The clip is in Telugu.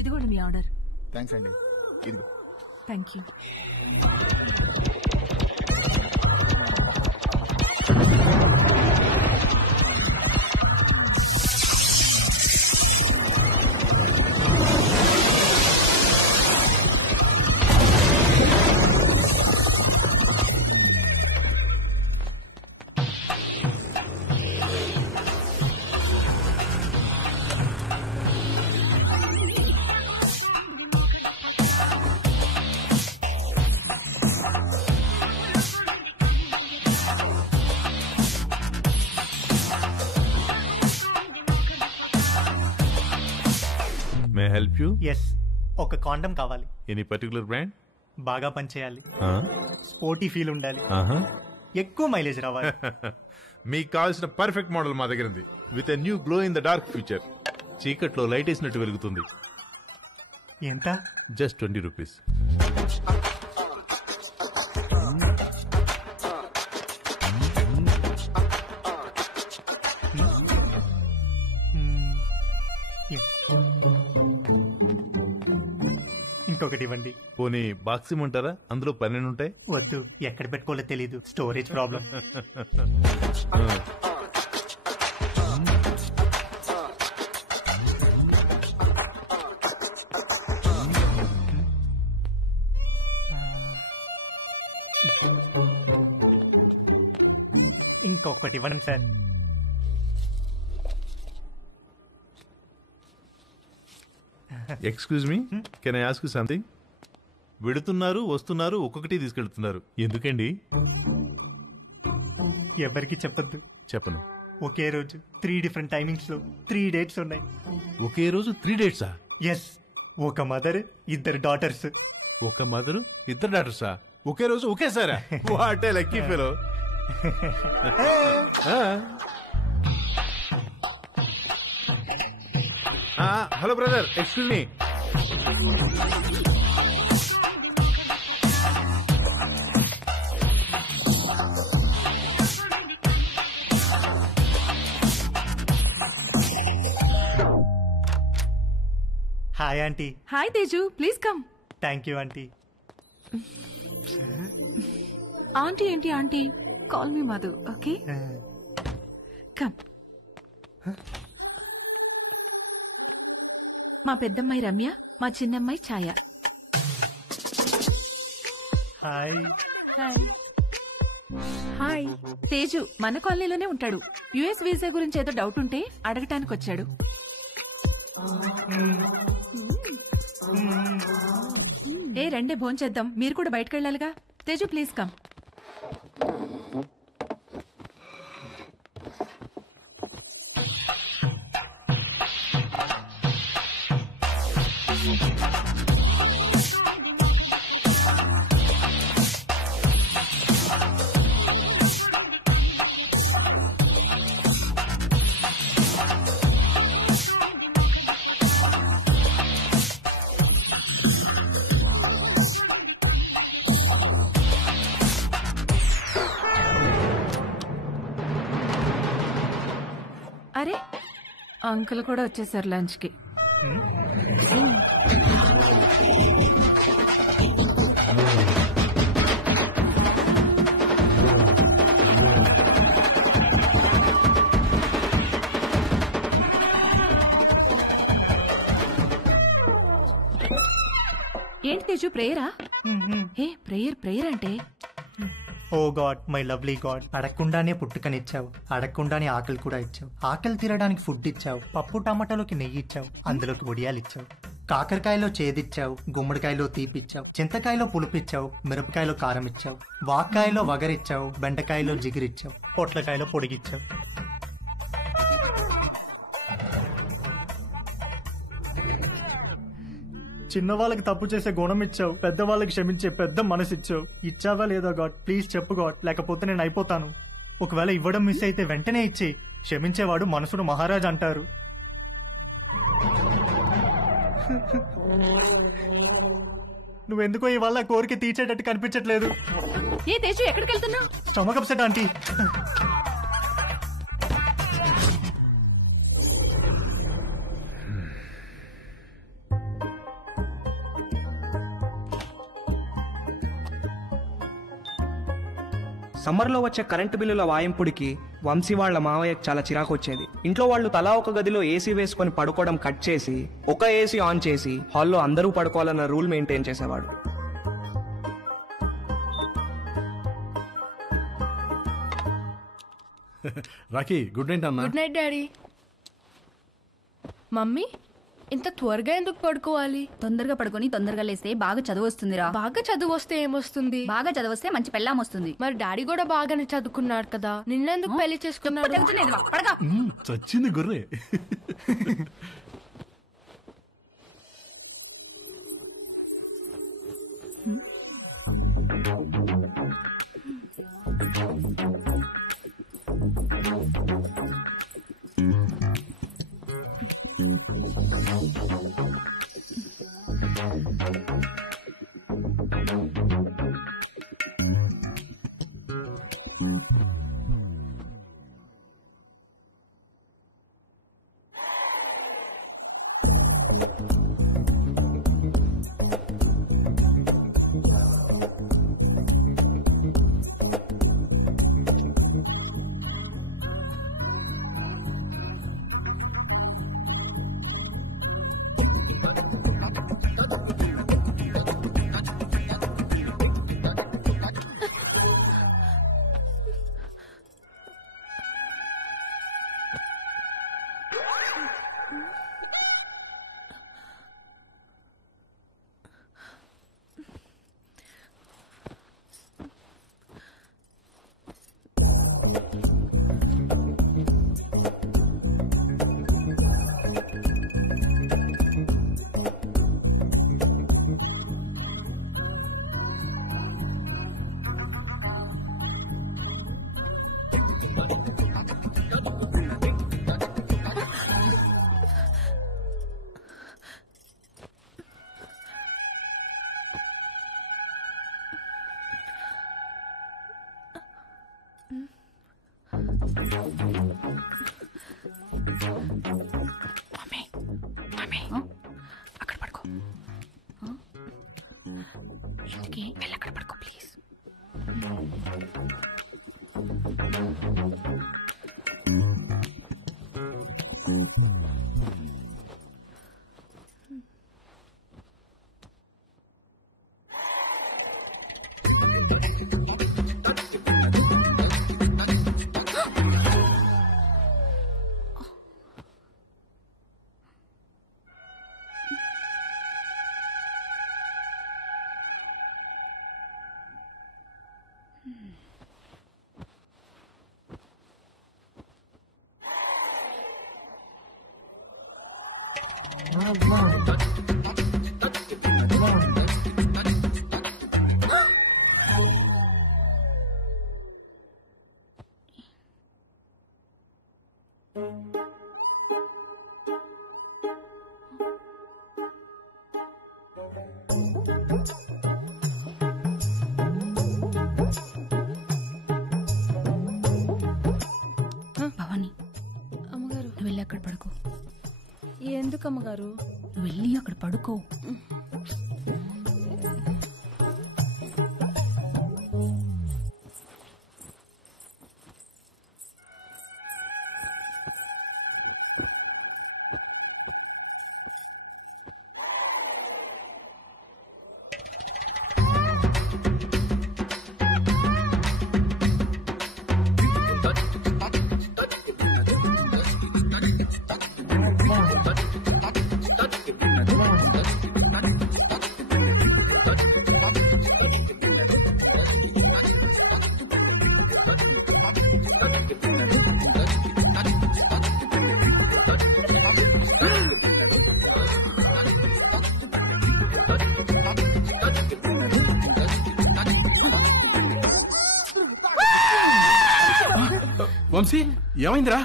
ఇదిగోండి మీ ఆర్డర్. థ్యాంక్స్ అండి. ఇదిగో. Thank you. May help you? Yes, ఒక కాండం కావాలి. Any particular brand? బాగా పనిచేయాలి, స్పోర్టీ ఫీల్ ఉండాలి, ఎక్కువ మైలేజ్ రావాలి. మీకు కావాల్సిన పర్ఫెక్ట్ మోడల్ మా దగ్గర ఉంది. With a new glow in the dark future. చీకట్లో లైట్ వేసినట్టు వెలుగుతుంది. ఎంత? Just 20 rupees. ఇంకొకటి ఇవ్వండి. పోనీ బాక్స్ ఇమ్మంటారా? అందులో 12 ఉంటాయి. వద్దు, ఎక్కడ పెట్టుకోవాలో తెలీదు, స్టోరేజ్ ప్రాబ్లం. ఇంకొకటి ఇవ్వండి sir. Excuse me, can I ask you something? వెడుతున్నారు, వస్తున్నారు, ఒక్కొక్కటి తీసుకెళ్తున్నారు, ఎందుకండి? ఎవరికి చెప్పద్దు. చెప్పను. ఒకే రోజు 3 డిఫరెంట్ టైమింగ్స్ లో 3 డేట్స్ ఉన్నాయి. ఒకే రోజు 3 డేట్సా? ఎస్, ఒక మదర్, 2 డాటర్స్. ఒక మదరు, 2 డాటర్సా? ఒకే రోజు ఒకేసారా? What a lucky fellow. Hello brother, excuse me. Hi aunty. Hi Teju, please come. Thank you aunty. Aunty ఏంటి aunty? Call me Madhu, okay? Come. మా పెద్దమ్మాయి రమ్య, మా చిన్నమ్మాయి Chhaya. Hi. Hi. Hi. Teju మన కాలనీలోనే ఉంటాడు. యుఎస్ వీసా గురించి ఏదో డౌట్ ఉంటే అడగటానికి వచ్చాడు. ఏ రండే భోంచేద్దాం, మీరు కూడా బయటకు వెళ్ళాలిగా. Teju please come. అరే, అంకుల్ కూడా వచ్చేసారు లంచ్ కి. ఏంటి తేజు, ప్రేయరా? ఏ ప్రేయర్ అంటే? ఓ గాడ్, మై లవ్లీ గాడ్, అడగకుండానే పుట్టుకనిచ్చావు, అడగకుండానే ఆకలి కూడా ఇచ్చావు, ఆకలి తీరడానికి ఫుడ్ ఇచ్చావు, పప్పు టమాటాలోకి నెయ్యి ఇచ్చావు, అందులోకి వడియాలు ఇచ్చావు, కాకరకాయలో చేదిచ్చావు, గుమ్మడికాయలో తీపిచ్చావు, చింతకాయలో పులుపిచ్చావు, మిరపకాయలో కారం ఇచ్చావు, వాక్కాయలో వగరిచ్చావు, బెండకాయలో జిగిరిచ్చావు, పొట్లకాయలో పొడిగిచ్చావు. చిన్నవాళ్ళకి తప్పు చేసే గుణం ఇచ్చావు, పెద్దవాళ్ళకి క్షమించే పెద్ద మనసు ఇచ్చావు. ఇచ్చావా లేదా గాడ్? ప్లీజ్ చెప్పు గాడ్, లేకపోతే నేను అయిపోతాను. ఒకవేళ ఇవ్వడం మిస్ అయితే వెంటనే ఇచ్చి, క్షమించేవాడు మనసును మహారాజ్ అంటారు. నువ్వెందుకో ఇవాళ కోరిక తీర్చేటట్టు కనిపించట్లేదు. ఏ తేజు, ఎక్కడికి వెళ్తున్నావు? Stomach upset aunty. సమ్మర్లో వచ్చే కరెంటు బిల్లుల వాయింపుడికి వంశీ వాళ్ళ మావయ్యకు చాలా చిరాకు వచ్చేది. ఇంట్లో వాళ్ళు తలా ఒక గదిలో ఏసీ వేసుకొని పడుకోవడం కట్ చేసి ఒక ఏసీ ఆన్ చేసి హాల్లో అందరూ పడుకోవాలన్న రూల్ మెయింటైన్ చేసేవాడు. రాఖీ గుడ్ నైట్ అన్నా. Good night daddy. మమ్మీ ఇంత త్వరగా ఎందుకు పడుకోవాలి? తొందరగా పడుకొని తొందరగా లేస్తే బాగా చదువు వస్తుందిరా. బాగా చదువు వస్తే ఏమొస్తుంది? బాగా చదివస్తే మంచి పెళ్ళాం వస్తుంది. మరి డాడీ కూడా బాగానే చదువుకున్నాడు కదా, నిన్నెందుకు పెళ్లి చేసుకున్నాడు? చచ్చింది గుర్రే. అక్కడ పడుకో. ఇంటికి వెళ్ళి అక్కడ పడుకో ప్లీజ్. భవాని, అమ్మగారు నువ్వు వెళ్ళి అక్కడ పడుకో. ఎందుకు అమ్మగారు? నువ్వు వెళ్ళి అక్కడ పడుకో. వంశీ ఏమైందిరా?